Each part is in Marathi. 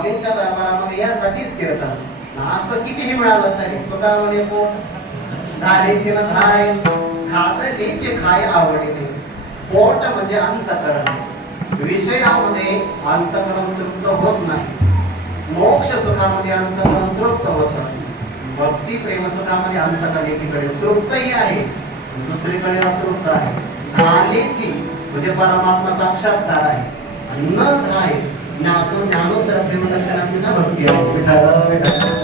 माऊलींच्या दरबारामध्ये यासाठीच कीर्तन असं कितीही मिळालं तरी तुका म्हणे पोट धारेचे न धाय घातलीचे खाय आवडीने. पोट म्हणजे अंतकरण, विषयामध्ये अंतकरण तृप्त होत नाही. मोक्ष सुखामध्ये अंतकरण तृप्त होत, भक्ती प्रेम सुखामध्ये अंतकरण एकीकडे तृप्तही आहे, दुसरीकडे अतृप्त आहे. धानेची म्हणजे परमात्मा साक्षात्कार आहे. न धाय ज्ञातो ज्ञानोत्तर प्रेम दर्शनात तुझा भक्ती आहे. विठ्ठल विठ्ठल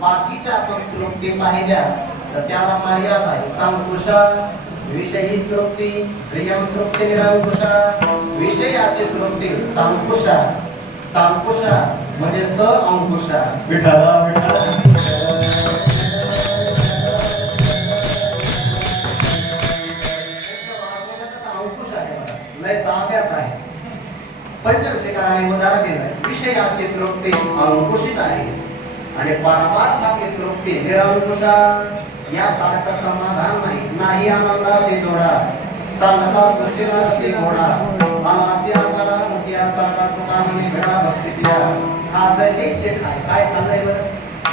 बाकीच्या आपण तृप्ती पाहिल्या तर त्याला मर्यादा आहे. सांकुशा विषयी तृप्ती, प्रियम तृप्ती निरंकुशा. विषयाची तृप्ती सांकुशा, सांकुशा म्हणजे स अंकुशा. विठ्ठला विठ्ठला अंकुश आहे, लय ताब्यात आहे. पंचरसिकाने उदाहरण दिलं, विषयाची तृप्ती अंकुशित आहे आणि परमार्थाची तृप्ती निरंकुशा. यासारखं समाधान नाही आनंदाचे जोडा. सांगता दृष्टीला गती घोडा अनासी आकारा मुखिया सारखा तुका म्हणे भेडा भक्तीच्या. आदरणीचे काय खाल्लंय बरं?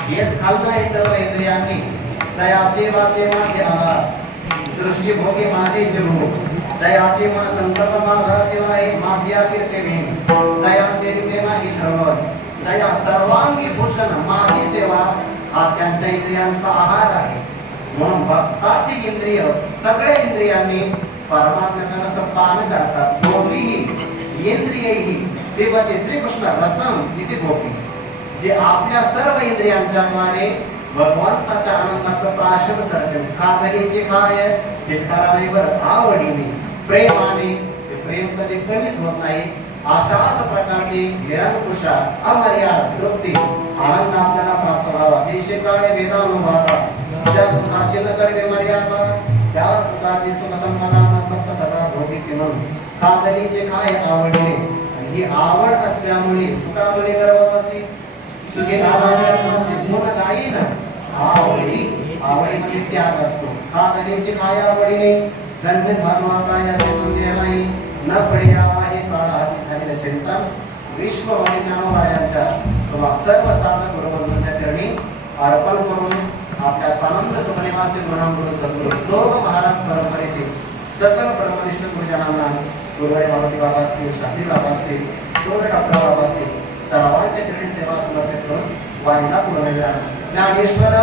हेच खाल्लंय सर्व इंद्रियांनी. जयाचे वाचे माझे आला, दृष्टी भोगे माझे जीव. जयाचे मन संकल्प माझाचे वाहे माझी कीर्ती मी. जयाचे रिते नाही श्रवण, जया सर्वांगी भूषण माझी सेवा. हा त्यांच्या इंद्रियांचा आहार आहे. म्हणून भक्ताची इंद्रिय सगळे इंद्रियांनी परमात्म्याचं रस पान करतात. दोन्हीही इंद्रियही देवते श्रीकृष्ण रसम इथे भोगी, जे आपल्या सर्व इंद्रियांच्या द्वारे भगवंताच्या आनंदाचं प्राशन करते. खादरीचे काय चिटकाराने वर आवडीने प्रेमाने, ते प्रेम कधी कमीच होत नाही. अशाच प्रकारची निरंकुशा अमर्याद तृप्ती आनंद आपल्याला प्राप्त व्हावा. देशे काळे वेदानुभावा, ज्या सुखाची न करवे मर्यादा, त्या सुखाची सुख समाधान फक्त सदा भोगी म्हणून. कादलीचे काय आवडीने, आणि ही आवड असल्यामुळे तुका म्हणे गर्भवासी सुखी नादाने गुण गायीन. आवडी आवडीमध्ये त्याग असतो. कादलीचे काय आवडीने जन्म झाला काय असे समजे नाही. न पडिया आहे काळात झालेलं चिंतन. विश्व आणि ज्ञानोबायांच्या तुम्हा सर्व साधक गुरुवंतांच्या चरणी अर्पण करून आपल्या स्वानंद सुखनिवासी गुरुनामगुरु सद्गुरु जोग महाराज परंपरेतील सकल ब्रह्मनिष्ठ गुरुजनांना, गुरुवारी बाबाजी बाबा असतील, शास्त्री बाबा असतील, दोन डॉक्टर बाबा असतील, सर्वांच्या चरणी सेवा समर्पित करून वाहिदा पूर्ण ज्ञानेश्वर